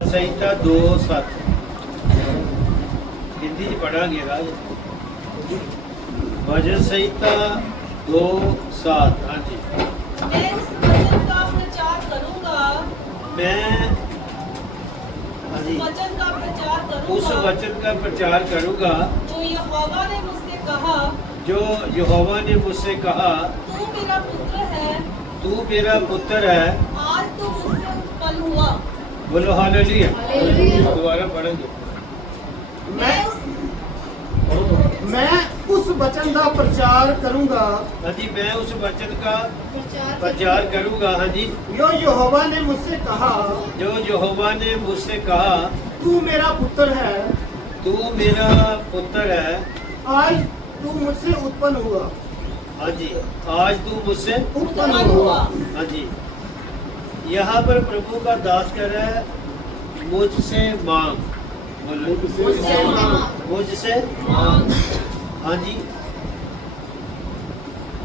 संहिता 2:7 हिंदी च पढ़ांगे राज। भजन संहिता 2:7। हाँ जी। मैं उस वचन का प्रचार करूंगा। मैं हाँ जी, वचन का प्रचार उस करूंगा वचन का प्रचार करूंगा जो यहोवा ने मुझसे कहा। जो यहोवा ने मुझसे कहा, तू मेरा पुत्र है, तू मेरा पुत्र है। आज तू मुझसे उत्पन्न हुआ। बोलो हालेलुया। हालेलुया। दोबारा पढ़ेंगे। मैं उस वचन का प्रचार करूंगा हाँ जी, मैं उस वचन का प्रचार करूंगा। हाँ जी, जो यहोवा ने मुझसे कहा। जो यहोवा ने मुझसे कहा, तू मेरा पुत्र है, तू मेरा पुत्र है। आज तू मुझसे उत्पन्न हुआ। हाँ जी, आज तू मुझसे उत्पन्न हुआ। हाँ जी, यहाँ पर प्रभु का दास कह रहा है मुझसे मांग। बोलो मुझसे मांग। मुझसे मांग। हाँ जी,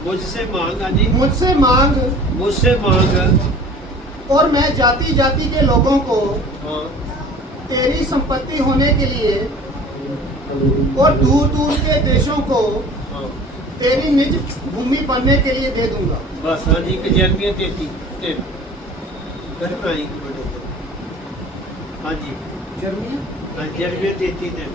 मुझसे मांग। हाँ जी, मुझसे मांग मुझसे मांग। और मैं जाति जाति के लोगों को हाँ तेरी संपत्ति होने के लिए और दूर दूर के देशों को हाँ, तेरी निज भूमि बनने के लिए दे दूंगा। बस। हाँ जी, जन्मिया 33 करना ही। हाँ जी, जर्मिया जन्मिया 33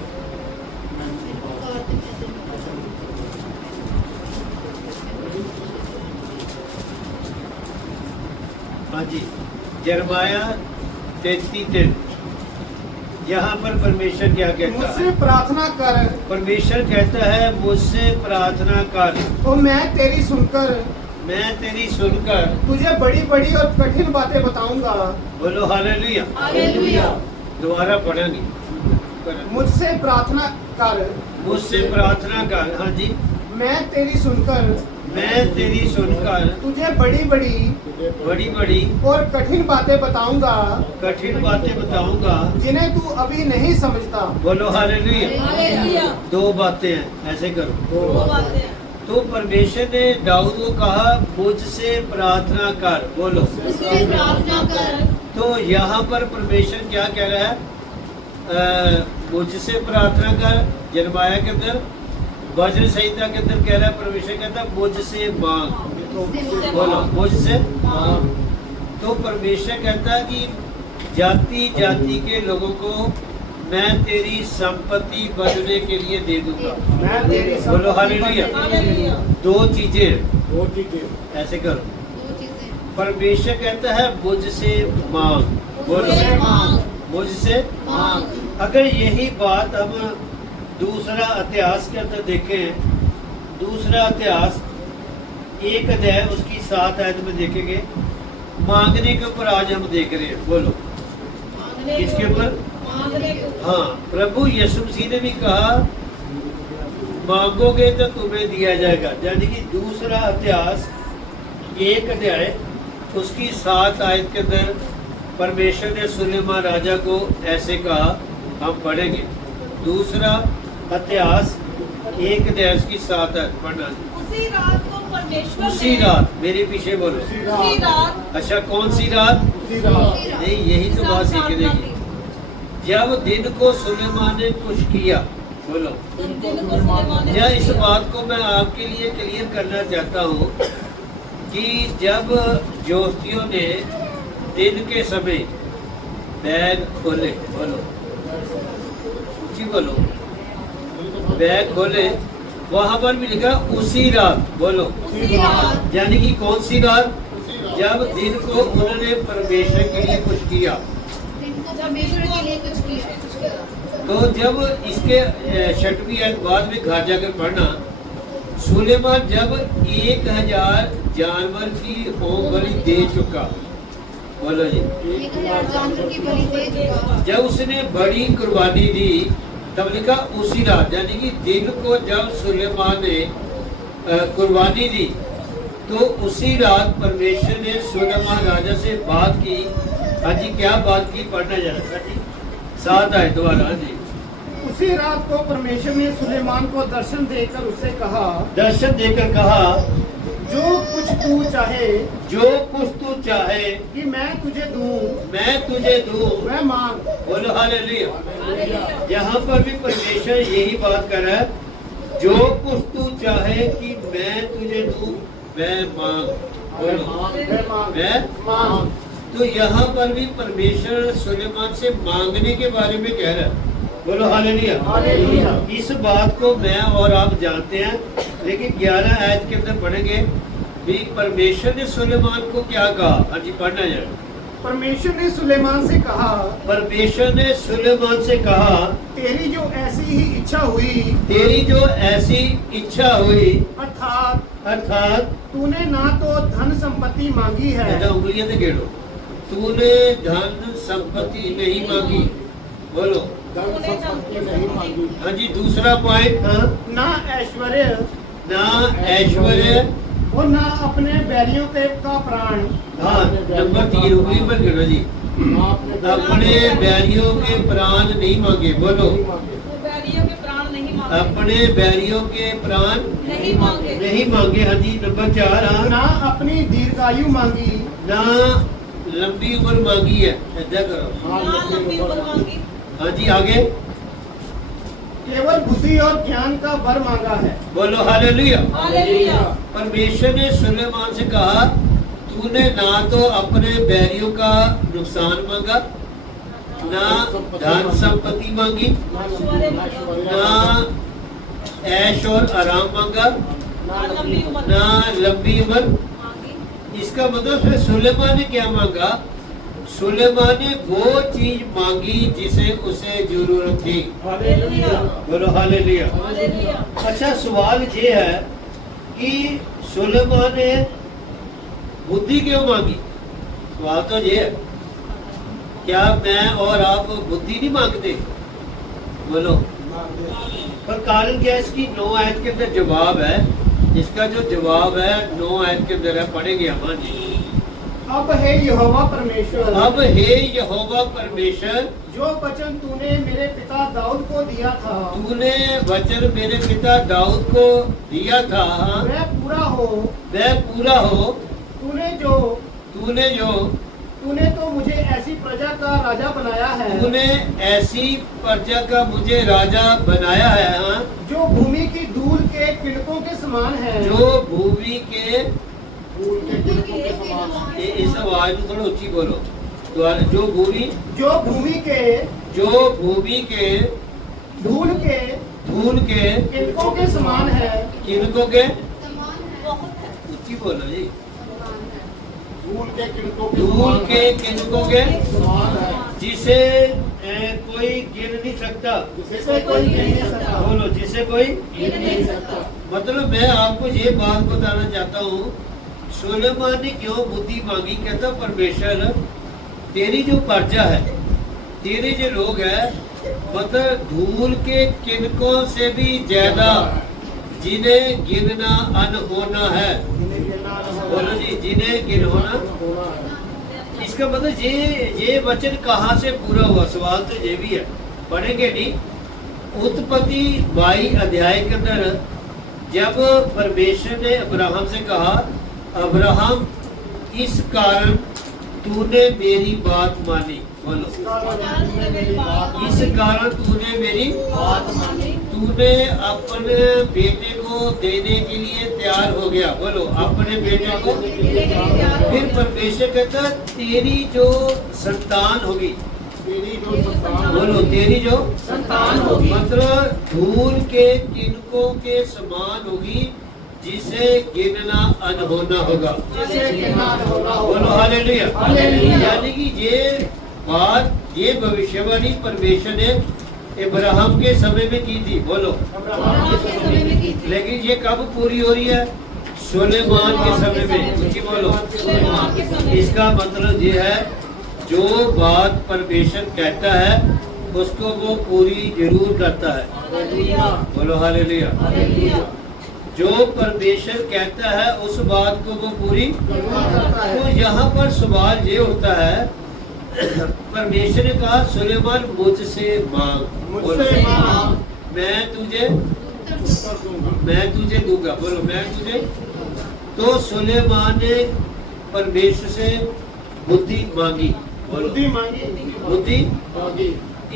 हाँ जी, जरमाया 33। यहाँ पर परमेश्वर क्या कहता मुझसे है? प्रार्थना कर परमेश्वर कहता है मुझसे प्रार्थना कर, और मैं तेरी सुनकर मैं तेरी सुनकर तुझे बड़ी बड़ी और कठिन बातें बताऊंगा। बोलो हालेलुया। हालेलुया। दोबारा पढ़ेंगे। मुझसे प्रार्थना कर, मुझसे प्रार्थना कर। हाँ जी, मैं तेरी सुनकर मैं तेरी सुनकर तुझे बड़ी बड़ी बड़ी बड़ी और कठिन बातें बताऊंगा कठिन बातें बताऊंगा जिन्हें तू अभी नहीं समझता। बोलो हालेलुया। हालेलुया। 2 बातें हैं, ऐसे करो। दो बातें हैं। तो परमेश्वर ने दाऊद को कहा मुझसे प्रार्थना कर। बोलो। मुझसे प्रार्थना कर। तो यहाँ पर परमेश्वर क्या कह रहा है? मुझसे प्रार्थना कर। जरमाया के अंदर, वचन संहिता के अंदर कह रहा है परमेश्वर कहता है मुझसे मांग। बोलो मुझसे। तो परमेश्वर कहता है कि जाति जाति के लोगों को मैं तेरी संपत्ति बनने के लिए दे दूंगा। मैं तेरी बोलो हालेलुया। हालेलुया। 2 चीजें ऐसे करो। परमेश्वर कहता है मुझसे मांग। बोलो मुझसे मांग। मुझसे। मांग। अगर यही बात हम दूसरा इतिहास के अंदर देखें, दूसरा इतिहास 1 अध्याय उसकी 7 आयत में देखेंगे, मांगने के ऊपर आज हम देख रहे हैं। बोलो मांगने किसके को- ऊपर? मांगने को। हाँ, प्रभु यीशु मसीह ने भी कहा मांगोगे तो तुम्हें दिया जाएगा। यानी कि दूसरा इतिहास 1 अध्याय उसकी 7 आयत के अंदर परमेश्वर ने सुलेमान राजा को ऐसे कहा। हम पढ़ेंगे दूसरा इतिहास 1 अध्याय उसकी 7 आयत पढ़ना। उसी रात को परमेश्वर उसी ने- रात, मेरे पीछे बोलो। उसी रात। अच्छा, कौन सी रात? नहीं, यही तो बात सीखने की। जब दिन को सुलेमान ने कुछ किया। बोलो। दिन को सुलेमान ने- या इस बात को मैं आपके लिए क्लियर करना चाहता हूँ कि जब जोतियों ने दिन के समय बैग खोले। बोलो जी, बोलो। बैग खोले, वहां पर भी लिखा उसी रात। बोलो। उसी रात। यानी कि कौन सी रात? जब दिन को उन्होंने परमेश्वर के लिए कुछ किया। परमेश्वर के लिए कुछ किया। तो जब इसके 6वीं आयत बाद में घर जाकर पढ़ना, सुलेमान जब 1000 जानवर की होम बलि दे चुका। बोलो जी। जब उसने बड़ी कुर्बानी दी तब लिखा उसी रात, यानी कि दिन को जब सुलेमान ने कुर्बानी दी तो उसी रात परमेश्वर ने सुलेमान राजा से बात की। हाँ जी, क्या बात की? पढ़ना जाना जी। 7 आए दोबारा। हाँ जी। उसी रात को परमेश्वर ने सुलेमान को दर्शन देकर उससे कहा। दर्शन देकर कहा जो कुछ तू चाहे जो कुछ तू चाहे कि मैं तुझे दूं, मैं तुझे दूं। वह मांग। बोलो हालेलुया। यहाँ पर भी परमेश्वर यही बात कर रहा है, जो कुछ तू चाहे कि मैं तुझे दूं वह मांग। बोलो वह मांग। वह मांग। तो यहाँ पर भी परमेश्वर सुलेमान से मांगने के बारे में कह रहा है। बोलो हालेलुया। हालेलुया। इस बात को मैं और आप जानते हैं, लेकिन 11 आयत के अंदर पढ़ेंगे भी परमेश्वर ने सुलेमान को क्या कहा। हाँ जी, पढ़ना जाए। परमेश्वर ने सुलेमान से कहा, परमेश्वर ने सुलेमान से कहा, तेरी जो ऐसी ही इच्छा हुई, तेरी जो ऐसी इच्छा हुई, अर्थात तूने ना तो धन संपत्ति मांगी है, ऐसा उंगलियां से गेड़ो, तूने धन संपत्ति नहीं मांगी। बोलो धन संपत्ति नहीं मांगी। हाँ जी, दूसरा पॉइंट। हाँ, ना ऐश्वर्य, ना ऐश्वर्य, और ना अपने बैरियों के का प्राण। हाँ नंबर 3 उंगली पर गिनो जी। अपने बैरियों के प्राण नहीं मांगे। बोलो बैरियों के प्राण नहीं मांगे। अपने बैरियों के प्राण नहीं मांगे। नहीं मांगे। हाँ जी, नंबर 4। हाँ, ना अपनी दीर्घायु मांगी, ना लंबी उम्र मांगी है। ऐसा करो। ना लंबी उम्र मांगी। हाँ जी, आगे। केवल बुद्धि और ज्ञान का वर मांगा है। बोलो हालेलुया। हालेलुया। परमेश्वर ने सुलेमान से कहा, तूने ना तो अपने बैरियों का नुकसान मांगा, ना धन संपत्ति मांगी, ना ऐश और आराम मांगा, ना लंबी उम्र ना लंबी उम्र। मांगी। इसका मतलब है सुलेमान ने क्या मांगा। सुलेमान ने वो चीज मांगी जिसे उसे जरूरत थी। हालेलुया। बोलो हालेलुया। हालेलुया। अच्छा, सवाल ये है कि सुलेमान ने बुद्धि क्यों मांगी। सवाल तो ये है, क्या मैं और आप बुद्धि नहीं मांगते। बोलो, पर कारण क्या है इसकी। 9 आयत के अंदर जवाब है। इसका जो जवाब है 9 आयत के अंदर है, पढ़ेंगे हम। हाँ जी। अब है यहोवा परमेश्वर, अब हे यहोवा परमेश्वर, जो वचन तूने मेरे पिता दाऊद को दिया था, तूने वचन मेरे पिता दाऊद को दिया था, वह पूरा हो। वह पूरा हो। तूने जो तूने तो मुझे ऐसी प्रजा का राजा बनाया है, तूने ऐसी प्रजा का मुझे राजा बनाया है। हाँ, जो भूमि की धूल के किणकों के समान है। जो भूमि के, धूल के किणकों के समान। इस आवाज में थोड़ा ऊंची बोलो। जो भूमि जो भूमि के धूल के किणकों के समान है। किनको के बहुत है। ऊंची बोलो जी। धूल के किणकों धूल के किनको के समान है, जिसे कोई गिर नहीं सकता। जिसे कोई गिर नहीं सकता। बोलो, जिसे कोई गिर नहीं सकता। मतलब मैं आपको ये बात बताना चाहता हूँ, सुलेमान ने क्यों बुद्धि मांगी। कहता परमेश्वर, तेरी जो प्रजा है, तेरे जो लोग हैं, मतलब धूल के किनकों से भी ज्यादा जिन्हें गिनना अनहोना है। बोलो जी, जिन्हें गिन होना। इसका मतलब ये वचन कहाँ से पूरा हुआ। सवाल तो ये भी है, पढ़ेंगे नहीं। उत्पत्ति 22 अध्याय के अंदर जब परमेश्वर ने अब्राहम से कहा, अब्राहम इस कारण तूने मेरी बात मानी। बोलो, इस कारण तूने मेरी बात मानी। तूने अपने बेटे को देने के लिए तैयार हो गया। बोलो, अपने बेटे को। फिर परमेश्वर कहता, तेरी जो संतान होगी। तेरी जो संतान बोलो, तेरी जो संतान होगी, मतलब धूल के किनकों के समान होगी, जिसे गिनना अनहोना होगा। जिसे गिनना अनहोना होगा। बोलो हालेलुया। हालेलुया। यानी कि ये बात, ये भविष्यवाणी परमेश्वर ने इब्राहिम के समय में की थी। बोलो, अब्राहम के समय में की थी। लेकिन ये कब पूरी हो रही है। सुलेमान के समय में। ऊंची बोलो। इसका मतलब ये है, जो बात परमेश्वर कहता है उसको वो पूरी जरूर करता है। हालेलुया। बोलो हालेलुया। हालेलुया। जो परमेश्वर कहता है उस बात को वो पूरी। तो यहाँ पर सवाल ये उठता है, परमेश्वर ने कहा सुलेमान मुझसे मांग। मुझसे मांग, मैं तुझे दूंगा। बोलो, मैं तुझे तो सुलेमान ने परमेश्वर से बुद्धि मांगी। बोलो बुद्धि मांगी। बुद्धि मांगी।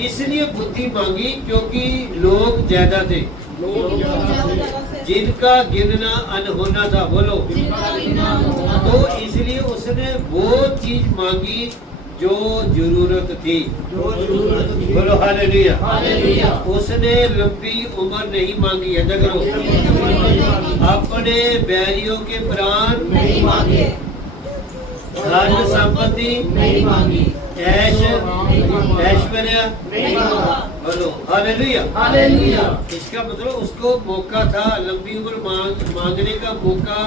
इसलिए बुद्धि मांगी क्योंकि लोग ज्यादा थे, जिनका गिनना अनहोना था। बोलो तो इसलिए उसने वो चीज मांगी जो जरूरत थी। जो जरूरत थी। बोलो हालेलुया। हालेलुया। उसने लंबी उम्र नहीं मांगी है, देखो अपने बैरियों के प्राण नहीं मांगे। धन संपत्ति नहीं मांगी। ऐश ऐश्वर्य नहीं मांगा। बोलो हालेलुया। हालेलुया। इसका मतलब उसको मौका था, लंबी उम्र मांगने का मौका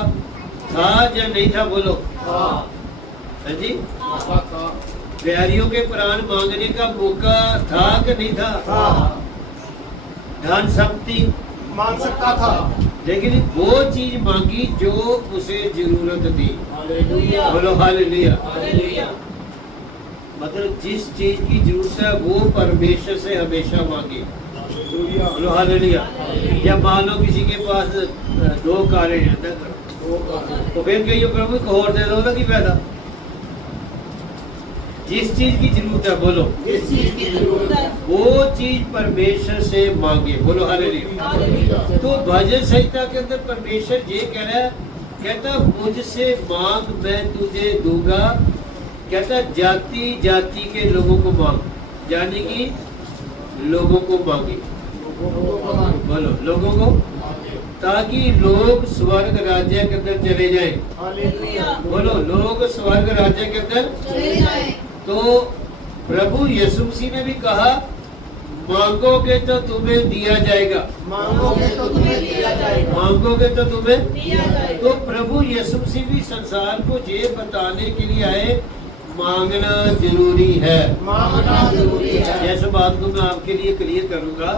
था या नहीं था? बोलो हाँ जी। बैरियों के प्राण मांगने का मौका था कि नहीं था? धन संपत्ति मांग सकता था, लेकिन वो चीज मांगी जो उसे जरूरत थी। हालेलुया। बोलो हालेलुया। हालेलुया। मतलब जिस चीज की जरूरत है वो परमेश्वर से हमेशा मांगे। हालेलुया। बोलो हालेलुया। या मान लो किसी के पास 2 कारें हैं ना, तो फिर कहिए प्रभु को और दे दो ना, की फायदा? जिस चीज की जरूरत है, बोलो इस चीज की जरूरत है। वो चीज परमेश्वर से मांगे। बोलो हालेलुया। हालेलुया। तो भजन संहिता के अंदर परमेश्वर ये कह रहा है, कहता मुझसे मांग मैं तुझे दूंगा। कहता जाति जाति के लोगों को मांग, यानी कि लोगों को मांगे। बोलो लोगों को, ताकि लोग स्वर्ग राज्य के अंदर चले जाएं। हालेलुया। बोलो लोग स्वर्ग राज्य के अंदर। चले जाएं। तो प्रभु यीशु मसीह ने भी कहा मांगोगे तो तुम्हें दिया जाएगा, मांगोगे तो तुम्हें दिया जाएगा। मांगोगे तो तुम्हें। दिया जाएगा। तो प्रभु यीशु मसीह भी संसार को ये बताने के लिए आए मांगना जरूरी है। मांगना जरूरी है। जैसे बात को मैं आपके लिए क्लियर करूंगा,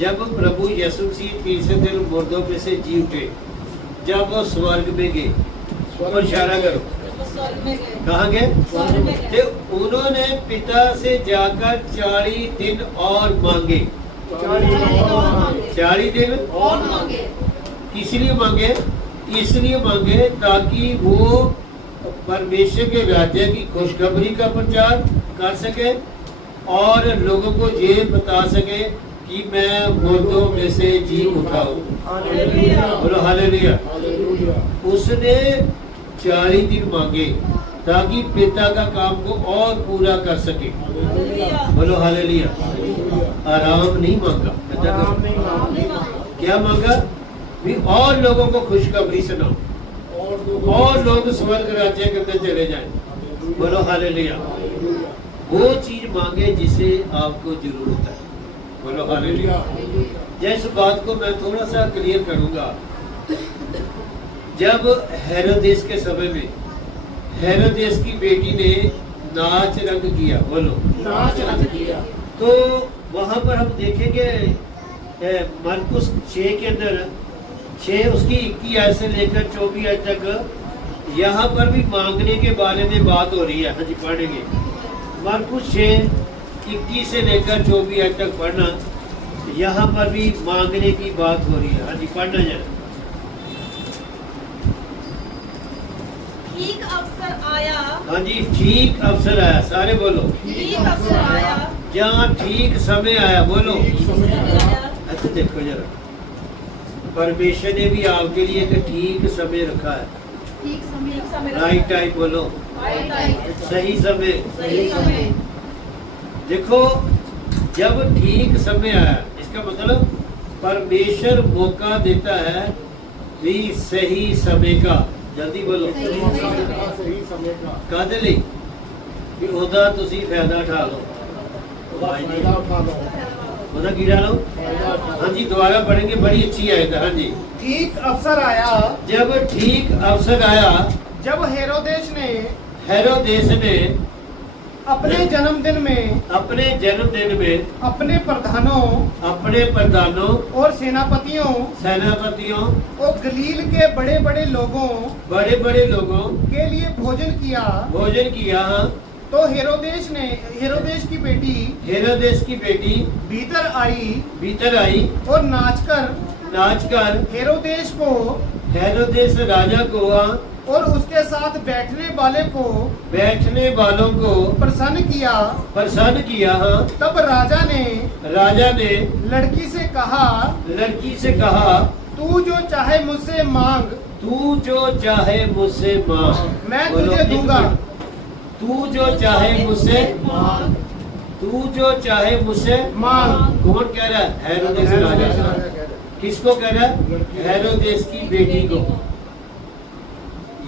जब प्रभु यीशु मसीह तीसरे दिन मुर्दों में से जी उठे, जब वो स्वर्ग में गए, और इशारा करो स्वर्ग में गए। कहाँ गए? स्वर्ग में गए। तो उन्होंने पिता से जाकर 40 दिन और मांगे। 40 दिन और मांगे। किस लिए मांगे? इसलिए मांगे ताकि वो परमेश्वर के राज्य की खुशखबरी का प्रचार कर सके और लोगों को ये बता सके कि मैं मुर्दों में से जी उठा हूँ। हालेलुया। बोलो हालेलुया। हालेलुया। उसने 40 दिन मांगे ताकि पिता का काम को और पूरा कर सके। हालेलुया। बोलो हालेलुया। हालेलुया। आराम नहीं मांगा, आराम नहीं हम मांगा। नहीं मांगा। क्या मांगा? भी और लोगों को खुशखबरी सुनाओ और लोग स्वर्ग राज्य के अंदर चले जाएं। बोलो हालेलुया। वो चीज मांगे जिसे आपको जरूरत है। बोलो हालेलुया। जैसे बात को मैं थोड़ा सा क्लियर करूंगा, जब हेरोदेस के समय में हेरोदेस की बेटी ने नाच रंग किया, बोलो नाच रंग किया, तो वहां पर हम देखेंगे मरकुस 6 के अंदर 6 उसकी 21 आयत से लेकर 24 आयत तक यहाँ पर भी मांगने के बारे में बात हो रही है। हाँ जी पढ़ेंगे मरकुस 6 21 से लेकर 24 आयत तक पढ़ना। यहाँ पर भी मांगने की बात हो रही है। हाँ जी पढ़ना जरा। ठीक अवसर आया। हाँ जी ठीक अवसर आया, सारे बोलो ठीक अवसर आया। जहाँ ठीक समय आया, बोलो ठीक समय आया। अच्छा देखो जरा, परमेश्वर ने भी आपके लिए एक ठीक समय रखा है। ठीक समय। राइट टाइम, बोलो राइट टाइम। सही समय। सही समय। देखो जब ठीक समय आया, इसका मतलब परमेश्वर मौका देता है भी सही समय का। जल्दी बोलो सही समय का कादली भी ਉਹਦਾ ਤੁਸੀਂ फायदा उठा लो। फायदा उठा लो। ਉਹਦਾ कीड़ा लो। फायदा उठा लो। हाँ जी दोबारा पढ़ेंगे, बड़ी अच्छी आयत है। हाँ जी ठीक अवसर आया जब ठीक अवसर आया, जब हेरोदेस ने हेरोदेस ने अपने जन्मदिन में अपने जन्मदिन में अपने प्रधानों अपने प्रधानों और सेनापतियों सेनापतियों और गलील के बड़े बड़े लोगों बड़े बड़े लोगों के लिए भोजन किया। भोजन किया। तो हेरोदेस की बेटी हेरोदेस की बेटी भीतर आई भीतर आई और नाचकर नाचकर हेरोदेस को हेरोदेस राजा को और उसके साथ बैठने वाले को बैठने वालों को प्रसन्न किया। हाँ। तब राजा ने लड़की से कहा तू जो चाहे मुझसे मांग, मैं बोलो, तुझे एक दूंगा। मिनट। तू जो चाहे मुझसे मांग। कौन कह रहा है? हेरोदेस राजा। किसको कह रहा है? हेरोदेस की बेटी को।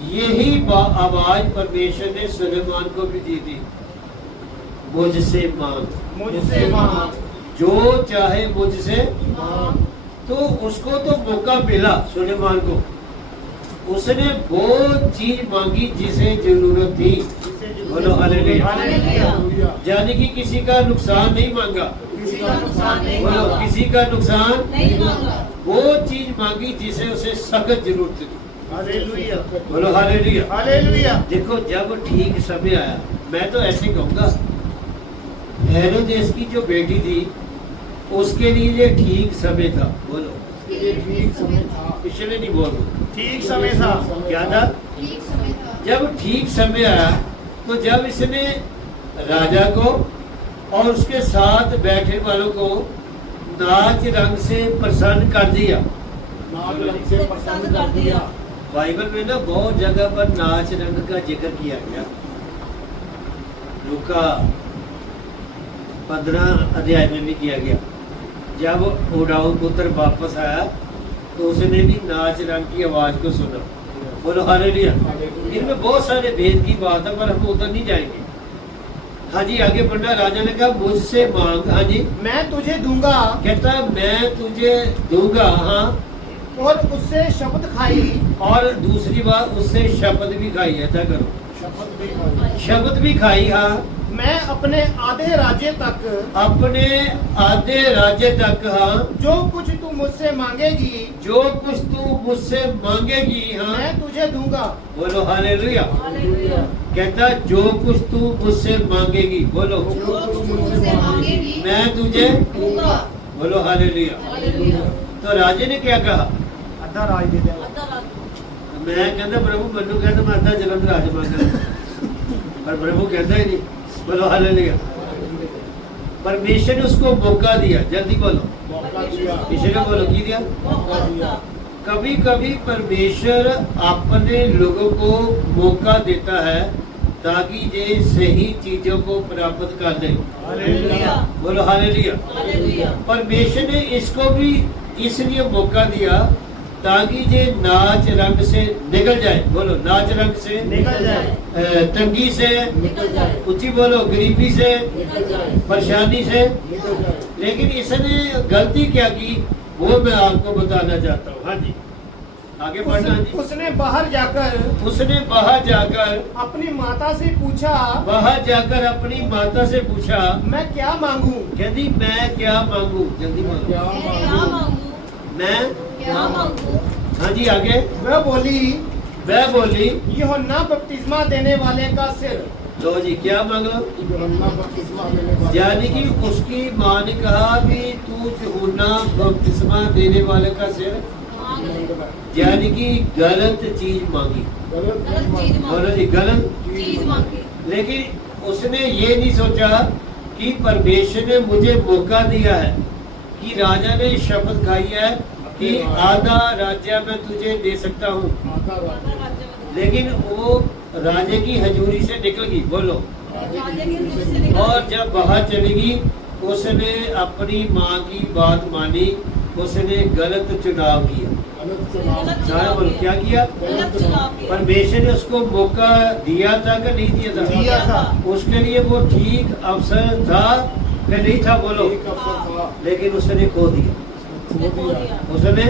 यही आवाज परमेश्वर ने सुलेमान को भी दी थी, मुझसे मांग, जो चाहे मुझसे। तो उसको तो मौका मिला सुलेमान को, उसने वो चीज मांगी जिसे जरूरत थी। बोलो हालेलुया। यानी कि किसी का नुकसान नहीं मांगा, बोलो किसी का नुकसान नहीं मांगा। वो चीज मांगी जिसे उसे सख्त जरूरत थी। हालेलुया। बोलो हालेलुया। हालेलुया। देखो जब ठीक समय आया, मैं तो ऐसे कहूंगा, हेरोदेस की जो बेटी थी उसके लिए ये ठीक समय था। बोलो ठीक समय था। पिछले नहीं बोल रहा। ठीक समय था। क्या था? ठीक समय था। जब ठीक समय आया तो जब इसने राजा को और उसके साथ बैठे वालों को नाच रंग से प्रसन्न कर दिया। पसंद कर दिया। बाइबल में ना बहुत जगह पर नाच रंग का जिक्र किया गया। लूका 15 अध्याय में भी किया गया। जब उड़ाऊ पुत्र वापस आया तो उसने भी नाच रंग की आवाज को सुना। बोलो हालेलुया। इनमें बहुत सारे भेद की बात है पर हम उधर नहीं जाएंगे। हाँ जी, आगे बढ़ना। राजा ने कहा मुझसे मांग। हाँ जी, मैं तुझे दूंगा। कहता मैं तुझे दूंगा। हाँ, और उससे शपथ खाई। और दूसरी बात, उससे शपथ भी खाई। ऐसा करो, शपथ भी खाई। हाँ, मैं अपने आधे राज्य तक हाँ, जो कुछ तू मुझसे मांगेगी, जो कुछ तू मुझसे मांगेगी, हाँ, मैं तुझे दूंगा। बोलो हालेलुया। हालेलुया। कहता जो कुछ तू मुझसे मांगेगी, बोलो जो कुछ मुझसे मांगेगी मैं तुझे, दूंगा। बोलो हालेलुया। हालेलुया। तो राजे ने क्या कहा? आधा राज दे दे। अद्धा रात। मैं कहता प्रभु मैनू कहता मैं अद्धा जलंधर राज मांगना, पर प्रभु कहता ही नहीं। बोलो हालेलुया। परमेश्वर ने उसको मौका दिया। जल्दी बोलो, किसी ने बोलो की दिया। मौका दिया। कभी कभी परमेश्वर अपने लोगों को मौका देता है ताकि ये सही चीजों को प्राप्त कर ले। हालेलुया। बोलो हालेलुया। हालेलुया। परमेश्वर ने इसको भी इसलिए मौका दिया ताकि ये नाच रंग से निकल जाए। बोलो नाच रंग से निकल जाए। तंगी से, निकल जाए। ऊंची बोलो गरीबी से, निकल जाए। परेशानी से। लेकिन इसने गलती क्या की वो मैं आपको बताना चाहता हूँ। हाँ जी, आगे बढ़ना। हाँ जी, उसने बाहर जाकर अपनी माता से पूछा, मैं क्या मांगू? कहती मैं क्या मांगू? जल्दी बोलो, मैं क्या मांगू? मैं क्या मांगू? हाँ जी, आगे। वह बोली यूहन्ना बपतिस्मा देने वाले का सिर। लो जी, क्या मांग लो? यानी कि उसकी माँ ने कहा भी तू यूहन्ना बपतिस्मा देने वाले का सिर, मांग ले। यानी कि गलत चीज मांगी। गलत चीज बोलो मांगी। जी, गलत। चीज मांगी। लेकिन उसने ये नहीं सोचा कि परमेश्वर ने मुझे मौका दिया है, कि राजा ने शपथ खाई है कि आधा राज्य मैं तुझे दे सकता हूँ। लेकिन वो राजे की हजूरी से निकल गई। बोलो, और जब बाहर चलेगी उसने अपनी माँ की बात मानी, उसने गलत चुनाव किया। सारा बोलो क्या किया? परमेश्वर ने उसको मौका दिया था कि नहीं दिया था? उसके लिए वो ठीक अवसर था कि नहीं था? बोलो, लेकिन उसने खो दिया। उसने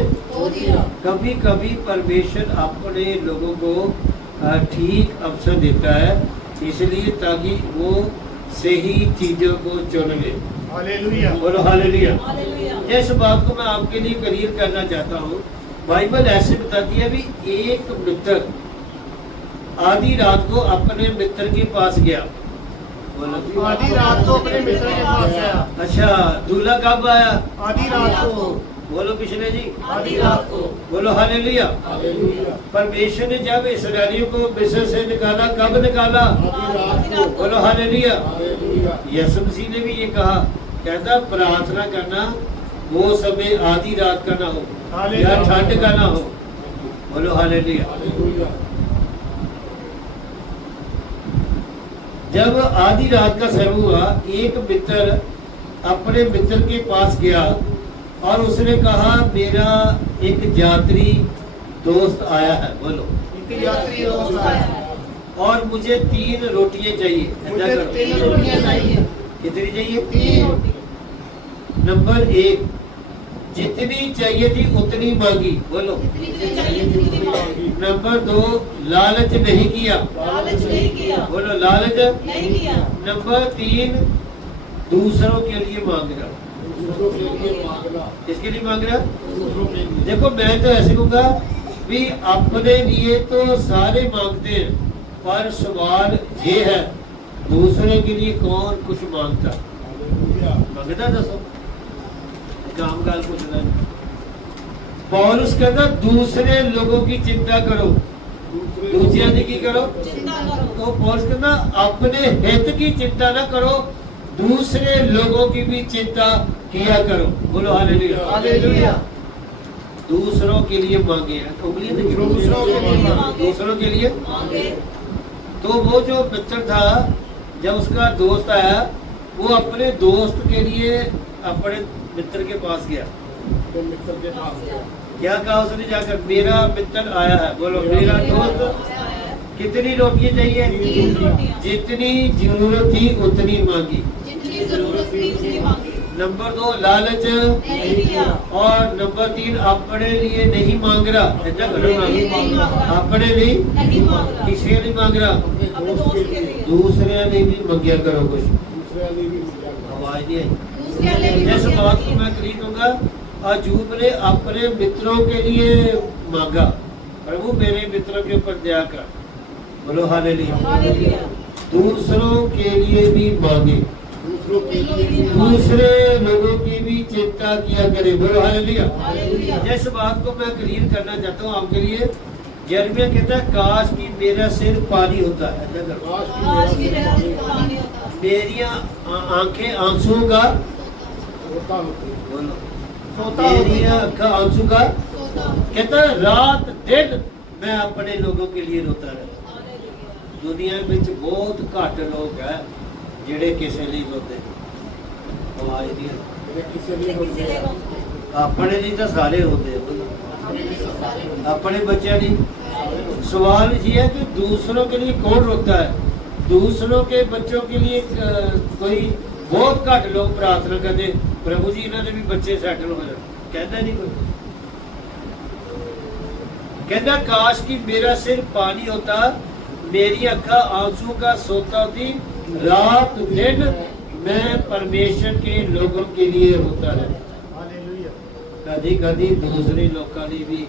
कभी कभी परमेश्वर अपने लोगों को ठीक अवसर देता है, इसलिए ताकि वो सही चीजों को चुन ले। हालेलुया। बोलो हालेलुया। हालेलुया। इस बात को मैं आपके लिए क्लियर करना चाहता हूँ। बाइबल ऐसे बताती है भी एक मित्र आधी रात को अपने मित्र के पास गया। बोलो, आधी रात को अपने मित्र के पास गया। अच्छा, दूल्हा कब आया? आधी रात को। बोलो किसने जी? आधी रात को। बोलो हालेलुया। हालेलुया। परमेश्वर ने जब इस्राएलियों को मिस्र से निकाला, कब निकाला? आधी रात को। बोलो हालेलुया। हालेलुया। यीशु मसीह ने भी ये कहा, कहता प्रार्थना करना वो समय आधी रात का ना हो हालेलुया। या ठंड का ना हो। बोलो हालेलुया। हालेलुया। जब आधी रात का समय हुआ, एक मित्र अपने मित्र के पास गया और उसने कहा मेरा एक यात्री दोस्त आया है। बोलो, एक यात्री दोस्त आया है। और मुझे 3 रोटियां चाहिए। ऐसा मुझे करो। 3 रोटियां चाहिए। कितनी चाहिए? 3। नंबर 1, जितनी चाहिए थी उतनी मांगी। बोलो। जितनी चाहिए उतनी मांगी। नंबर 2, लालच नहीं किया। लालच नहीं किया। बोलो, लालच नहीं किया। नंबर 3, दूसरों के लिए मांग रहा। दूसरों के लिए मांगना। किसके लिए मांग रहा? दूसरों के लिए। देखो, मैं तो ऐसे कहूंगा भी अपने लिए तो सारे मांगते हैं, पर सवाल ये है दूसरों के लिए कौन कुछ मांगता? हालेलुया। मांगता दसो काम गाल पूछना। पौलुस कहता दूसरे लोगों की चिंता करो। दूसरे की करो। चिंता करो। तो पौलुस कहता अपने हित की चिंता ना करो, दूसरे लोगों की भी चिंता किया करो। बोलो हालेलुया। हालेलुया। दूसरों के लिए मांगे हैं। तो उंगली देखिए। दूसरों के लिए मांगे। दूसरों के लिए। मांगे। तो वो जो मित्र था, जब उसका दोस्त आया, वो अपने दोस्त के लिए अपने मित्र के पास गया। तो मित्र के पास गया। क्या कहा उसने जाकर? मेरा मित्र आया है। बोलो, मेरा दोस्त। कितनी रोटियां चाहिए? 3 रोटियां। जितनी जरूरत थी उतनी मांगी। जितनी जरूरत थी उतनी मांगी। नंबर 2, लालच। नहीं किया। और नंबर 3, अपने लिए नहीं मांग रहा। ऐसा करो ना, नहीं मांग रहा। अपने लिए नहीं मांग रहा। किसी नहीं मांग रहा, अपने दोस्त के लिए। दूसरे ने भी मांगिया करो कुछ। दूसरे वाले भी मांगा। आवाज नहीं आई। दूसरे वाले भी जिस मांगे। बात को मैं क्लियर दूंगा, अजूब ने अपने मित्रों के लिए मांगा, प्रभु मेरे मित्रों के ऊपर दया कर। बोलो हालेलुया। हालेलुया। दूसरों के लिए भी मांगे, दूसरों के लिए भी दूसरे लोगों की भी चिंता किया करे। बोलो हालेलुया। हालेलुया। जिस बात को मैं क्लियर करना चाहता हूँ आपके लिए, यिर्मयाह कहता है काश की मेरा सिर पानी होता है। ऐसा करो। आज की मेरा सिर पानी होता। मेरी आंखें आंसुओं का। होता होती। बोलो, सोता मेरी होती। आंखें आंसू का। सोता। कहता है रात दिन मैं अपने लोगों के लिए रोता रहता। हालेलुया। दुनिया ਵਿੱਚ ਬਹੁਤ ਘੱਟ ਲੋਕ ਹੈ ਜਿਹੜੇ ਕਿਸੇ ਲਈ ਰੋਂਦੇ। ਆਵਾਜ਼ ਨਹੀਂ ਆਈ। ये किसी लिए किसी लिए होता रोते। ਆਪਣੇ ਲਈ ਤਾਂ ਸਾਰੇ ਰੋਂਦੇ ਆ। है। अपने बच्चे नहीं। सवाल ये है कि दूसरों के लिए कौन रोता है? दूसरों के बच्चों के लिए कोई बहुत घट लोग प्रार्थना करते, प्रभु जी इन्होंने भी बच्चे सैटल हो जाए। कहता नहीं कोई। कहता काश कि मेरा सिर पानी होता, मेरी अखा आंसू का सोता होती, रात दिन मैं परमेश्वर के लोगों के लिए रोता है। हालेलुया। कभी कभी दूसरे लोगों लिए भी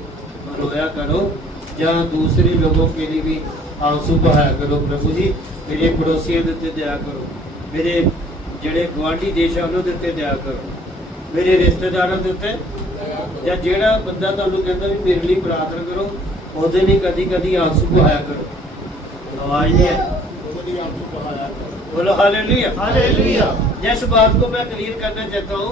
रोया करो, या दूसरे लोगों के लिए भी आंसू बहाया करो। प्रभु जी मेरे पड़ोसियों के उत्ते दया करो, मेरे ਜਿਹੜੇ ਗਵਾਂਢੀ ਦੇਸ਼ ਆ ਉਹਨਾਂ ਦੇ ਉੱਤੇ ਦਇਆ ਕਰੋ, ਮੇਰੇ ਰਿਸ਼ਤੇਦਾਰਾਂ ਦੇ ਉੱਤੇ, ਜਾਂ ਜਿਹੜਾ ਬੰਦਾ ਤੁਹਾਨੂੰ ਕਹਿੰਦਾ ਵੀ ਮੇਰੇ ਲਈ ਪ੍ਰਾਰਥਨਾ ਕਰੋ, ਉਹਦੇ ਲਈ ਕਦੀ ਕਦੀ ਆਂਸੂ ਬਹਾਇਆ ਕਰੋ। आवाज नहीं है। उसके लिए आपको कहा है। बोलो हालेलुया। हालेलुया। जिस बात को मैं क्लियर करना चाहता हूँ,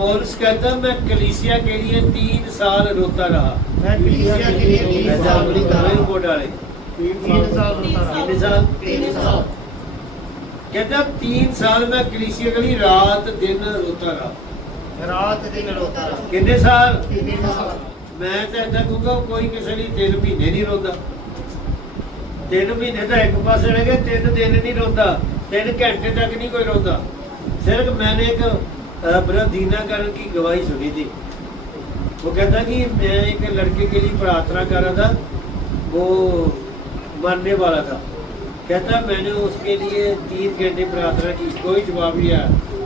पौलुस कहता मैं कलीसिया के लिए 3 साल रोता रहा। मैं कलीसिया के लिए 3 साल रोता रहा। रिपोर्ट डाले 3 साल रोता रहा। कितने साल? 3 साल। कहता 3 साल मैं कलीसिया के लिए रात दिन रोता रहा। रात दिन रोता रहा। कितने साल? 3 साल। मैं तो ऐसा कहूँगा कोई किसी लिए 3 महीने नहीं रोता। 3 महीने तो एक पास रह गए, 3 दिन नहीं रोता, 3 घंटे तक नहीं कोई रोता। सिर्फ मैंने एक ब्रदर दीनाकरण की गवाही सुनी थी। वो कहता कि मैं एक लड़के के लिए प्रार्थना कर रहा था, वो मरने वाला था। कहता मैंने उसके लिए 3 घंटे प्रार्थना की, कोई जवाब नहीं आया।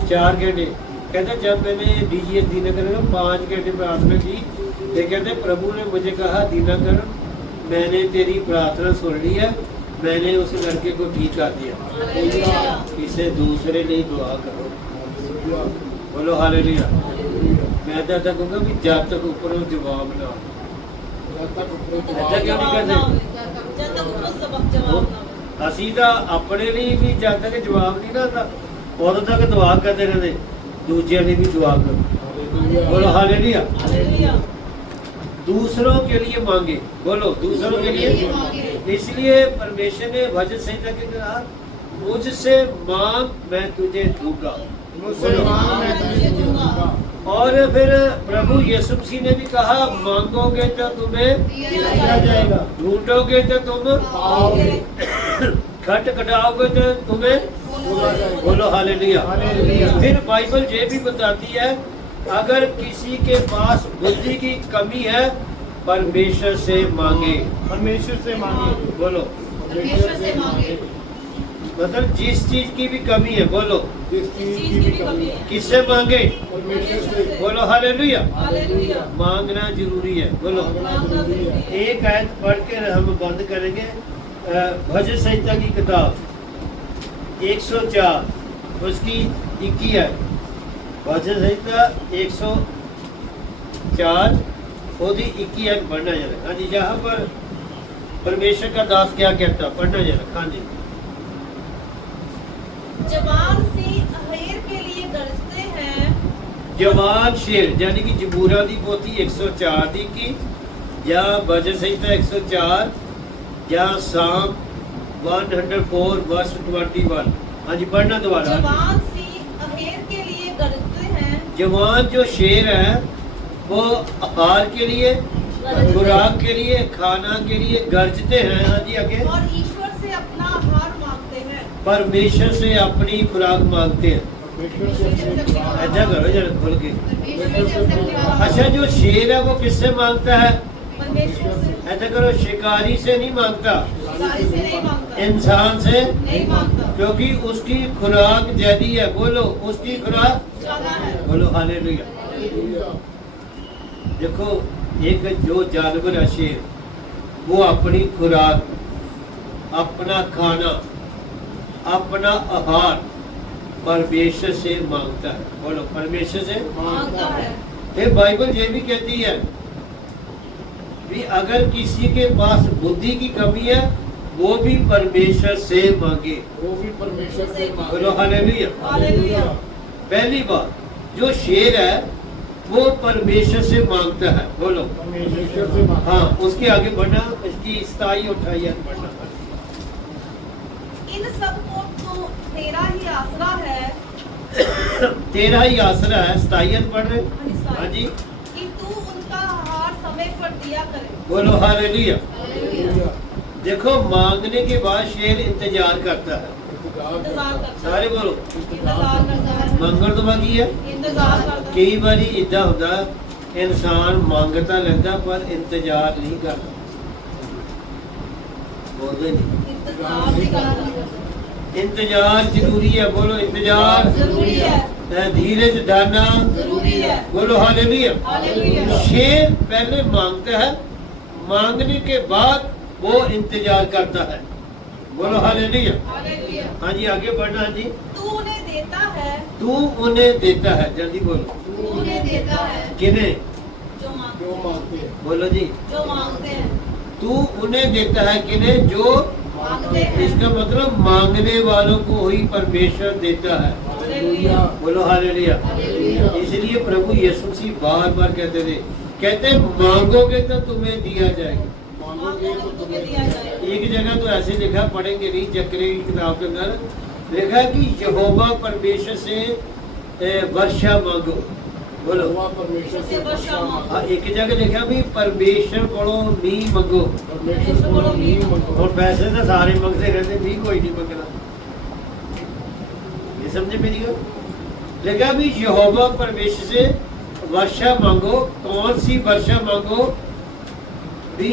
4 घंटे। कहता जब मैंने डीजीएस दीनाकरण में 5 घंटे प्रार्थना की, तो कहते प्रभु ने मुझे कहा दीनाकरण मैंने तेरी प्रार्थना सुन ली है, मैंने उस लड़के को ठीक कर दिया। हालेलुया। इसे दूसरे लिए दुआ करो। हालेलुया। बोलो हालेलुया। मैं तो ऐसा कहूँगा भी जब तक ऊपरों जवाब ना हो। ऐसा क्यों नहीं करते? जब तक उसको सबक जवाब ना हो। ਅਸੀਂ ਤਾਂ ਆਪਣੇ ਲਈ ਵੀ ਜਦ ਤੱਕ ਜਵਾਬ ਨਹੀਂ ਨਾ ਆਉਂਦਾ ਉਦੋਂ ਤੱਕ ਦੁਆ ਕਰਦੇ ਰਹਿੰਦੇ, ਦੂਜਿਆਂ ਲਈ भी दुआ करो। बोलो हालेलुया। हालेलुया। दूसरों के लिए मांगे, बोलो दूसरों के लिए। इसलिए परमेश्वर ने भजन संहिता के कहा मुझसे मांग मैं तुझे दूंगा। मुझसे मांग मैं तुझे दूंगा। और फिर प्रभु यीशु मसीह ने भी कहा मांगोगे तो तुम्हें दिया जाएगा, ढूंढोगे तो तुम पाओगे, खटखटाओगे तो तुम्हें खोला जाएगा। बोलो हालेलुया। हालेलुया। फिर बाइबल ये भी बताती है अगर किसी के पास बुद्धि की कमी है परमेश्वर से मांगे। परमेश्वर से मांगे। बोलो परमेश्वर से मांगे। मतलब जिस चीज की भी कमी है बोलो जिस इस चीज की भी कमी है किससे मांगे? परमेश्वर से बोलो हालेलुया। हालेलुया। मांगना जरूरी है। बोलो मांगना जरूरी है। एक आयत पढ़ के हम बंद करेंगे। भजन संहिता की किताब 104 उसकी 21 है। भजन संहिता 104 ओदी 21 है, पढ़ना जरा। हाँ जी, यहाँ पर परमेश्वर का दास क्या कहता, पढ़ना जरा। हाँ जी। जवान सिंह अहेर के लिए गरजते हैं। जवान शेर यानी कि जबूरा दी पोथी 104 दी की या भजन संहिता 104 या साम 104 वर्स 21। हाँ जी, पढ़ना दोबारा। जवान सिंह अहेर के लिए गरजते हैं। जवान जो शेर है वो आहार के लिए, खुराक के लिए, खाना के लिए गरजते हैं। हाँ जी, आगे। और ईश्वर से अपना आहार मांगते हैं। परमेश्वर से अपनी खुराक मांगते हैं। ऐसा करो जरा खोल के। अच्छा, जो शेर है वो किससे मांगता है? परमेश्वर से। ऐसा करो, शिकारी से नहीं मांगता, शिकारी से नहीं मांगता। इंसान से, नहीं मांगता। क्योंकि उसकी खुराक ज्यादा है। बोलो उसकी खुराक। ज्यादा है। बोलो हालेलुया। देखो, एक जो जानवर है शेर, वो अपनी खुराक, अपना खाना, अपना आहार परमेश्वर से मांगता है। बोलो परमेश्वर से मांगता है। फिर बाइबल ये भी कहती है कि अगर किसी के पास बुद्धि की कमी है वो भी परमेश्वर से मांगे। वो भी परमेश्वर से मांगे। बोलो हालेलुया। हालेलुया। पहली बात, जो शेर है वो परमेश्वर से मांगता है। बोलो परमेश्वर से मांगे। हाँ, उसके आगे बढ़ना, इसकी 27-28 बढ़ना। इन सब को तो तेरा ही आसरा है। तेरा ही आसरा है। 27 पढ़ रहे। हाँ जी, कि तू उनका आहार समय पर दिया करे। बोलो हालेलुया। हालेलुया। देखो, मांगने के बाद शेर इंतजार करता है। इंतजार करता सारे है। बोलो इंतजार करता है। ਮੰਗਣ ਤੋਂ ਬਾਕੀ ਹੈ। इंतजार करता है। ਕਈ ਵਾਰੀ ਇਦਾਂ ਹੁੰਦਾ ਇਨਸਾਨ ਮੰਗ ਤਾਂ ਲੈਂਦਾ ਪਰ ਇੰਤਜ਼ਾਰ ਨਹੀਂ ਕਰਦਾ। ਬੋਲਦੇ ਨਹੀਂ। इंतजार भी करता है। इंतजार जरूरी है। बोलो इंतजार जरूरी है। धीरज डालना जरूरी है। बोलो हालेलुया। हालेलुया। शेर पहले मांगता है, मांगने के बाद वो इंतजार करता है। बोलो हालेलुया। हालेलुया। हाँ जी, आगे बढ़ना। हाँ जी, तू उन्हें देता है। तू उन्हें देता है। जल्दी बोलो। तू उन्हें देता है। किन्हें? जो मांगते जो मांगते हैं। बोलो जी। जो मांगते हैं। तू उन्हें देता है किन्हें? जो मांगते हैं। इसका मतलब मांगने वालों को ही परमेश्वर देता है। हालेलुया। बोलो हालेलुया। हालेलुया। इसलिए प्रभु यीशु मसीह बार बार कहते थे, कहते मांगोगे तो तुम्हें दिया जाएगा। मांगोगे तो तुम्हें दिया जाएगा। एक जगह तो ऐसे लिखा, पढ़ेंगे नहीं, जकरिया की किताब के अंदर लिखा कि यहोवा परमेश्वर से वर्षा मांगो। बोलो। यहोवा परमेश्वर से वर्षा मांगो। हाँ, एक जगह लिखा भी परमेश्वर को नहीं मंगो। परमेश्वर को नहीं मांगो। और पैसे तो सारे मंगते रहते, भी कोई नहीं मंगना। ये समझे मेरी बात? लिखा भी यहोवा परमेश्वर से वर्षा मांगो। कौन सी वर्षा मांगो? भी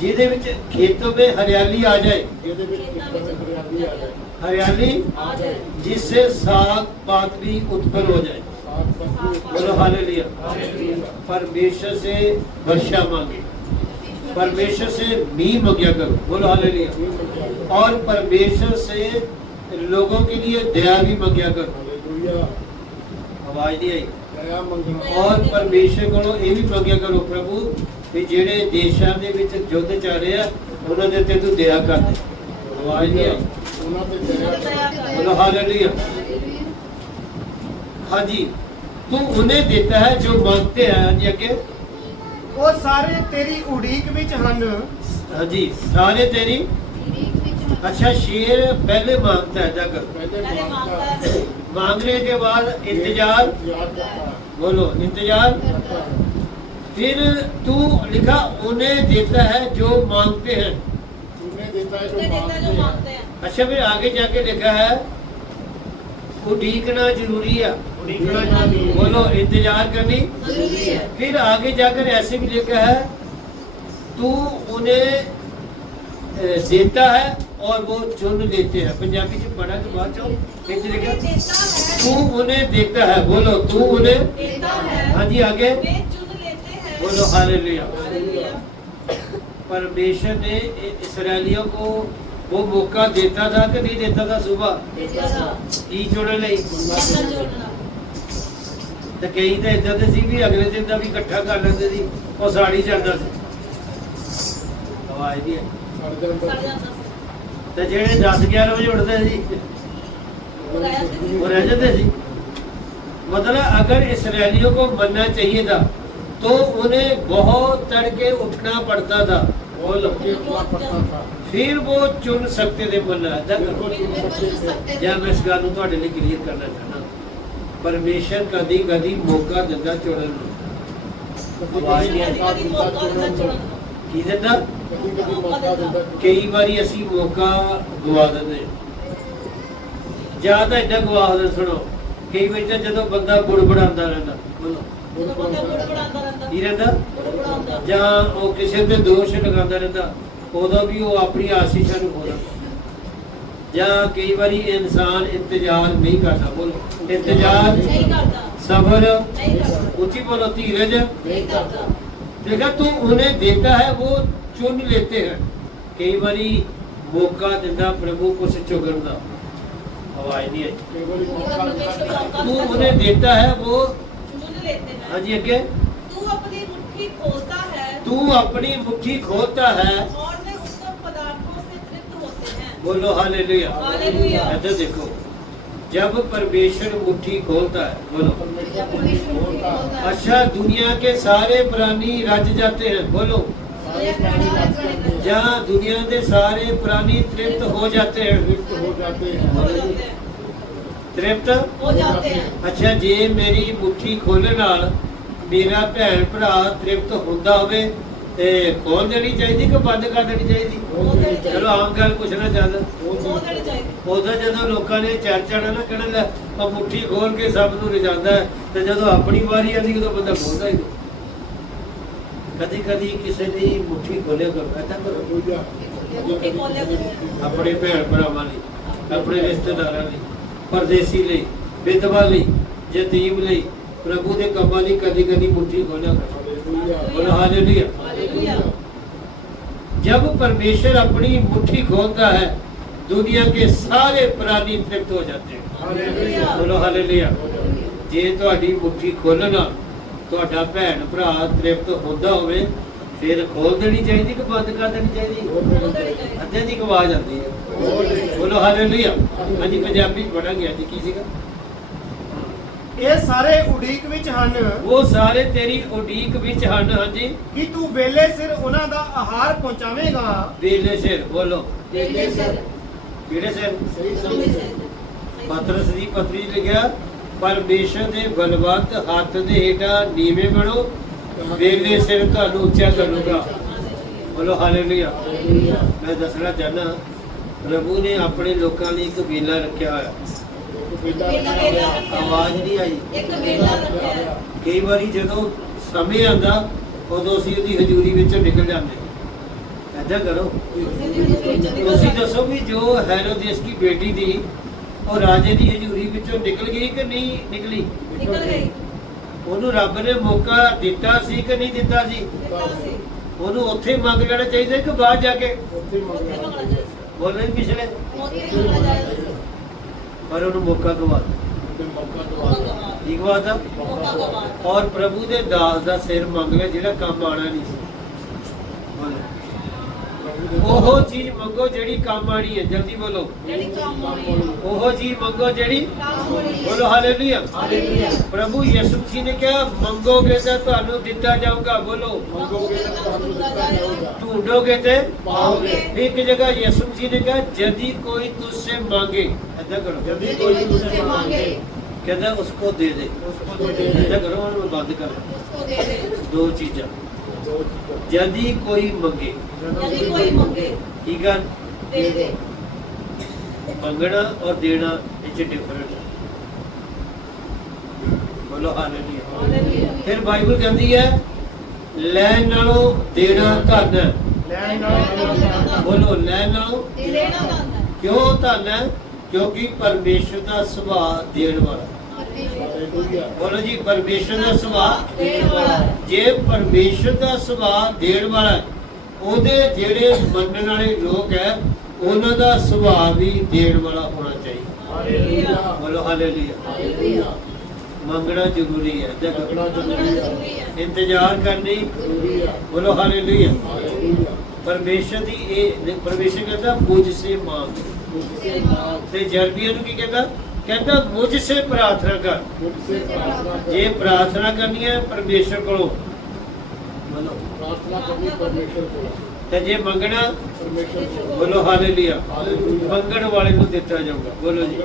जिहदे विच खेतों में हरियाली आ जाए। ਜਿਹਦੇ ਵਿੱਚ ਖੇਤਾਂ ਵਿੱਚ ਹਰਿਆਲੀ ਆ ਜਾਏ। हरियाली आ जाए। जिससे साग पात भी उत्पन्न हो जाए। ਸਾਗ ਸਬਜ਼ੀ बोलो हालेलुया। हालेलुया। परमेश्वर से वर्षा मांगे, परमेश्वर से मींह मांगा करो। बोलो हालेलुया। और परमेश्वर से लोगों के लिए दया भी मांगा करो। हालेलुया। ਆਵਾਜ਼ ਨਹੀਂ ਆਈ। ਦਇਆ ਮੰਗਣਾ ਔਰ ਪਰਮੇਸ਼ਰ ਕੋਲੋਂ ਇਹ ਵੀ ਮੰਗਿਆ ਕਰੋ ਪ੍ਰਭੂ ਵੀ ਜਿਹੜੇ ਦੇਸ਼ਾਂ ਦੇ ਵਿੱਚ ਯੁੱਧ ਚੱਲ ਰਿਹਾ ਉਹਨਾਂ ਦੇ ਉੱਤੇ ਤੂੰ ਦਇਆ ਕਰ ਦੇ। ਆਵਾਜ਼ ਨਹੀਂ ਆਈ। ਉਹਨਾਂ ਤੇ ਦਇਆ बोलो हालेलुया। हाँ जी, तू उन्हें देता है जो मांगते हैं। हाँ जी आगे। ਉਹ ਸਾਰੇ ਤੇਰੀ ਉਡੀਕ ਵਿੱਚ ਹਨ हाँ जी, सारे तेरी। अच्छा, शेर पहले मांगता है जाकर, पहले मांगता है, मांगने के बाद इंतजार। बोलो इंतजार। फिर तू लिखा उन्हें देता है जो मांगते हैं। उन्हें देता है उन्हें देता है जो मांगते हैं। अच्छा, फिर आगे जाके लिखा है उड़ीकना जरूरी है। उड़ीकना जरूरी है। बोलो इंतजार करनी जरूरी है। फिर आगे जाकर ऐसे भी लिखा है तू उन्हें देता है और वो चुन लेते हैं। पंजाबी से पढ़ा के बाद चो तू लिखा उन्हें देता है, तू उन्हें देता है। बोलो तू उन्हें। देता है, हाँ जी आगे। वे चुन लेते हैं। बोलो हालेलुया। हालेलुया। परमेश्वर ने इसराइलियों को वो मौका देता था कि नहीं देता था? सुबह देता था। की चुनने ਲਈ अपना जोड़ना। ਤੇ ਕਈ ਤਾਂ ਇਦਾਂ ਦੇ ਸੀ ਵੀ ਅਗਲੇ ਦਿਨ ਦਾ ਵੀ ਇਕੱਠਾ ਕਰ ਲੈਂਦੇ ਸੀ, ਉਹ ਸਾੜੀ ਚੜਦਾ ਸੀ। ਆਵਾਜ਼ ਨਹੀਂ ਆਈ। सड़ जाता था। ਤੇ ਜਿਹੜੇ 10-11 ਵਜੇ ਉੱਠਦੇ ਸੀ वो रह जाते थे। वो रह जाते थे। मतलब अगर इसराइलियों को बनना चाहिए था तो उन्हें बहुत तड़के उठना पड़ता था। बोलो फिर वो चुन सकते थे। बोलना या मैं इस गल ਤੁਹਾਡੇ ਲਈ ਕਲੀਅਰ ਕਰਨਾ ਚਾਹਨਾ, ਪਰਮੇਸ਼ਰ ਕਦੀ ਕਦੀ ਮੌਕਾ ਦਿੰਦਾ ਚੁਣਨ ਨੂੰ। ਆਵਾਜ਼ ਨਹੀਂ ਆਈ। कभी मौका देता जोड़ना। ਕੀ ਦਿੰਦਾ? मौका देता। ਕਈ ਵਾਰੀ ਅਸੀਂ ਮੌਕਾ ਗਵਾ ਦਿੰਦੇ ਹਾਂ। ਜਾਂ ਤਾਂ ਏਦਾਂ ਗਵਾ ਦਿੰਦੇ। ਸੁਣੋ, ਕਈ ਵਾਰੀ ਤਾਂ ਜਦੋਂ ਬੰਦਾ ਬੁੜਬੜਾਉਂਦਾ ਰਹਿੰਦਾ, ਬੋਲੋ उन्हें बंदा बुड़बुड़ाता रहता। ਕੀ ਰਹਿੰਦਾ, बुड़बुड़ाता। ਜਾਂ ਉਹ ਕਿਸੇ ਤੇ ਦੋਸ਼ ਲਗਾਉਂਦਾ ਰਹਿੰਦਾ, ਉਦੋਂ ਵੀ ਉਹ ਆਪਣੀ ਆਸ਼ੀਸ਼ਾਂ ਨੂੰ ਖੋਦਾ। ਜਾਂ ਕਈ ਵਾਰੀ ਇਨਸਾਨ ਇੰਤਜ਼ਾਰ ਨਹੀਂ ਕਰਦਾ। ਬੋਲੋ ਇੰਤਜ਼ਾਰ, नहीं करता। ਸਬਰ, नहीं करता। ਉੱਚੀ ਬੋਲੋ ਧੀਰਜ। नहीं करता। देखा तू उन्हें देता है वो चुन लेते हैं। कई बारी मौका देता प्रभु कुछ चुगन का। आवाज नहीं आई। तू उन्हें देता है वो। चुन लेते हैं। हाँ जी आगे। तू अपनी मुट्ठी खोलता है तू अपनी मुट्ठी खोलता है और वे उत्तम पदार्थों से तृप्त होते हैं। बोलो हालेलुया। हालेलुया। इधर देखो, जब परमेश्वर मुट्ठी खोलता है, बोलो जब परमेश्वर मुट्ठी खोलता है। अच्छा, दुनिया के सारे प्राणी रज जाते हैं। बोलो जहाँ दुनिया के सारे प्राणी तृप्त हो जाते हैं। हो जाते हैं। हो जाते हैं। तृप्त हो जाते हैं। ਅੱਛਾ, ਜੇ ਮੇਰੀ ਮੁੱਠੀ ਖੋਲਣ ਨਾਲ ਮੇਰਾ ਭੈਣ ਭਰਾ ਤ੍ਰਿਪਤ ਹੁੰਦਾ ਹੋਵੇ ਤੇ ਖੋਲ ਦੇਣੀ ਚਾਹੀਦੀ ਕਿ ਬੰਦ ਕਰ ਦੇਣੀ ਚਾਹੀਦੀ? ਚਲੋ ਆਮ ਗੱਲ ਪੁੱਛਣਾ ਚਾਹੁੰਦਾ। हो जानी चाहिए। ਉਦੋਂ ਜਦੋਂ ਲੋਕਾਂ ਨੇ ਚਰਚਾ ਨਾ ਕਹਿਣਾ ਲੈ ਉਹ ਮੁੱਠੀ ਖੋਲ ਕੇ ਸਭ ਨੂੰ ਰਜਾਂਦਾ ਹੈ, ਤੇ ਜਦੋਂ ਆਪਣੀ ਵਾਰੀ ਆਉਂਦੀ ਉਦੋਂ ਬੰਦਾ ਖੋਲਦਾ ਹੀ ਨਹੀਂ। ਕਦੀ ਕਦੀ ਕਿਸੇ ਦੀ ਮੁੱਠੀ ਖੋਲਿਆ ਕਰੋ। ਏਦਾਂ ਕਰੋ मुट्ठी खोले करो। ਆਪਣੇ ਭੈਣ ਭਰਾਵਾਂ ਲਈ, ਆਪਣੇ ਰਿਸ਼ਤੇਦਾਰਾਂ ਲਈ, ਪਰਦੇਸੀ ਲਈ, ਵਿਧਵਾ ਲਈ, ਯਤੀਮ ਲਈ, ਪ੍ਰਭੂ ਦੇ ਕੰਮਾਂ ਲਈ ਕਦੀ ਕਦੀ ਮੁੱਠੀ ਖੋਲਿਆ ਕਰੋ। बोलो हालेलुया। हालेलुया। जब परमेश्वर अपनी मुट्ठी खोलता है दुनिया के सारे प्राणी तृप्त हो जाते हैं। हालेलुया। बोलो हालेलुया। ਜੇ ਤੁਹਾਡੀ ਮੁੱਠੀ ਖੋਲਣਾ ਤੁਹਾਡਾ ਭੈਣ ਭਰਾ ਤ੍ਰਿਪਤ ਹੁੰਦਾ ਹੋਵੇ ਫਿਰ ਖੋਲ ਦੇਣੀ ਚਾਹੀਦੀ ਕਿ ਬੰਦ ਕਰ ਦੇਣੀ ਚਾਹੀਦੀ? हो जानी चाहिए। ਅੱਧੇ ਦੀ ਆਵਾਜ਼ ਆਉਂਦੀ ਹੈ। ਬੋਲੋ ਹਾਲੇਲੂਇਆ। ਹਾਂਜੀ ਪੰਜਾਬੀ ਚ ਪੜਾਂਗੇ ਅੱਜ ਕੀ ਸੀਗਾ? ਇਹ ਸਾਰੇ ਉਡੀਕ ਵਿੱਚ ਹਨ ਉਹ ਸਾਰੇ ਤੇਰੀ ਉਡੀਕ ਵਿੱਚ ਹਨ। ਹਾਂਜੀ, ਕਿ ਤੂੰ ਵੇਲੇ ਸਿਰ ਉਹਨਾਂ ਦਾ ਆਹਾਰ ਪਹੁੰਚਾਵੇਂਗਾ। ਵੇਲੇ ਸਿਰ। ਬੋਲੋ पहले से ਕਿਹੜੇ ਸਿਰ? समय से ਪਤਰਸ ਦੀ ਪਤਰੀ 'ਚ ਲਿਖਿਆ ਪਰਮੇਸ਼ਰ ਦੇ ਬਲਵੰਤ ਹੱਥ ਦੇ ਹੇਠਾਂ ਨੀਵੇਂ ਬਣੋ, ਵੇਲੇ ਸਿਰ ਤੁਹਾਨੂੰ ਉੱਚਾ ਕਰੂਗਾ। ਬੋਲੋ ਹਾਲੇਲੂਇਆ। ਮੈਂ ਦੱਸਣਾ ਚਾਹਨਾ ਪ੍ਰਭੂ ਨੇ ਆਪਣੇ ਲੋਕਾਂ ਲਈ ਇੱਕ ਵੇਲਾ ਰੱਖਿਆ ਹੋਇਆ। ਆਵਾਜ਼ ਨਹੀਂ ਆਈ। एक बेला रखा है। ਕਈ ਵਾਰੀ ਜਦੋਂ ਸਮੇਂ ਆਉਂਦਾ ਉਦੋਂ ਅਸੀਂ ਉਹਦੀ ਹਜ਼ੂਰੀ ਵਿੱਚੋਂ ਨਿਕਲ ਜਾਂਦੇ। ਏਦਾਂ ਕਰੋ, ਤੁਸੀਂ ਦੱਸੋ ਵੀ ਜੋ ਹੈਰੋਦੇਸ ਦੀ ਬੇਟੀ ਦੀ ਉਹ ਰਾਜੇ ਦੀ ਹਜ਼ੂਰੀ ਵਿੱਚੋਂ ਨਿਕਲ ਗਈ ਕਿ ਨਹੀਂ ਨਿਕਲੀ? निकल गई। ਉਹਨੂੰ ਰੱਬ ਨੇ ਮੌਕਾ ਦਿੱਤਾ ਸੀ ਕਿ ਨਹੀਂ ਦਿੱਤਾ ਸੀ? कितना से ਉਹਨੂੰ ਉੱਥੇ ਮੰਗ ਲੈਣਾ ਚਾਹੀਦਾ ਕਿ ਬਾਹਰ ਜਾ ਕੇ? मोती मंगला जाए। ਬੋਲੇ ਪਿਛਲੇ, मोती मंगला जाए। ਪਰ ਉਹਨੂੰ ਮੌਕਾ ਦਵਾ ਦਿੱਤਾ। मौका दो। ਠੀਕ ਬਾਤ ਆ। ਮੌਕਾ ਗਵਾ ਔਰ ਪ੍ਰਭੂ ਦੇ ਦਾਸ ਦਾ ਸਿਰ ਮੰਗ ਲਿਆ ਜਿਹੜਾ ਕੰਮ ਆਣਾ ਨਹੀਂ ਸੀ। ਬੋਲੋ ਉਹ ਚੀਜ਼ ਮੰਗੋ ਜਿਹੜੀ ਕੰਮ ਆਣੀ ਹੈ। ਜਲਦੀ ਬੋਲੋ ਜਿਹੜੀ ਕੰਮ ਹੋਣੀ ਹੈ ਉਹ ਚੀਜ਼ ਮੰਗੋ ਜਿਹੜੀ ਕੰਮ ਹੋਣੀ ਹੈ ਬੋਲੋ ਹਾਲੇਲੂਇਆ। ਹਾਲੇਲੂਇਆ ਪ੍ਰਭੂ ਯਿਸੂ ਮਸੀਹ ਨੇ ਕਿਹਾ ਮੰਗੋਗੇ ਤਾਂ ਤੁਹਾਨੂੰ ਦਿੱਤਾ ਜਾਊਗਾ। ਬੋਲੋ ਮੰਗੋਗੇ ਤਾਂ ਤੁਹਾਨੂੰ ਦਿੱਤਾ ਜਾਏਗਾ ਢੂੰਡੋਗੇ ਤੇ ਪਾਓਗੇ। ਇੱਕ ਜਗ੍ਹਾ ਯਿਸੂ ਮਸੀਹ ਨੇ ਕਿਹਾ यदि कोई तुझसे मांगे ऐसा करो यदि कोई तुझसे मांगे कहता उसको दे दे। ऐसा करो और बंद कर उसको दे दे दो चीजा यदि कोई मंगे यदि कोई मांगे ठीक है दे दे मंगना और देना इच डिफरेंट है। बोलो हालेलुया। हालेलुया फिर बाइबल कहती है लैन नालों देना धन है। ਲੈਣ ਨਾਲ बोलो लैन नालों देना दान है क्यों धन है क्योंकि परमेश्वर का सुभाव देण वाला। बोलो जी परमेश्वर का सुभाव देने वाला है ਜੇ ਪਰਮੇਸ਼ਰ ਦਾ ਸੁਭਾਅ ਦੇਣ ਵਾਲਾ ਹੈ, ਉਹਦੇ ਜਿਹੜੇ ਮੰਨਣ ਵਾਲੇ ਲੋਕ ਹੈ ਉਹਨਾਂ ਦਾ ਸੁਭਾਅ ਵੀ ਦੇਣ ਵਾਲਾ ਹੋਣਾ ਚਾਹੀਦਾ। हालेलुया ਬੋਲੋ ਹਾਲੇਲੂਇਆ। हालेलुया ਮੰਗਣਾ ਜ਼ਰੂਰੀ ਹੈ। ਦੇਖੋ मंगना जरूरी है ਇੰਤਜ਼ਾਰ ਕਰਨੀ ਬੋਲੋ ਹਾਲੇਲੂਇਆ। ਪਰਮੇਸ਼ਰ ਦੀ ਇਹ ਪਰਮੇਸ਼ਰ ਕਹਿੰਦਾ ਮੁਝ ਸੇ ਮੰਗ ਤੇ ਜਰਮੀਆ ਨੂੰ ਕੀ ਕਹਿੰਦਾ ਕਹਿੰਦਾ ਮੁਝ ਸੇ ਪ੍ਰਾਰਥਨਾ ਕਰ। ਜੇ ਪ੍ਰਾਰਥਨਾ ਕਰਨੀ ਹੈ ਪਰਮੇਸ਼ਰ ਕੋਲੋਂ ਬੋਲੋ ਤੇ ਜੇ ਮੰਗਣਾ ਬੋਲੋ ਹਾਲੇਲੂਇਆ ਮੰਗਣ ਵਾਲੇ ਨੂੰ ਦਿੱਤਾ ਜਾਊਗਾ। ਬੋਲੋ ਜੀ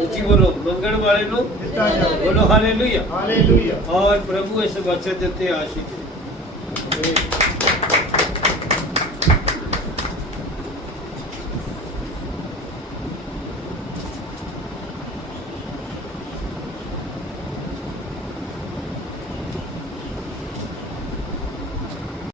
ਉੱਚੀ ਬੋਲੋ ਮੰਗਣ ਵਾਲੇ ਨੂੰ ਦਿੱਤਾ ਜਾਊਗਾ। ਬੋਲੋ ਹਾਲੇਲੂਇਆ। ਹਾਲੇਲੂਇਆ। ਔਰ ਪ੍ਰਭੂ ਇਸ ਵਚਨ ਦੇ ਉੱਤੇ ਆਸ਼ੀਸ਼ ਦੇ।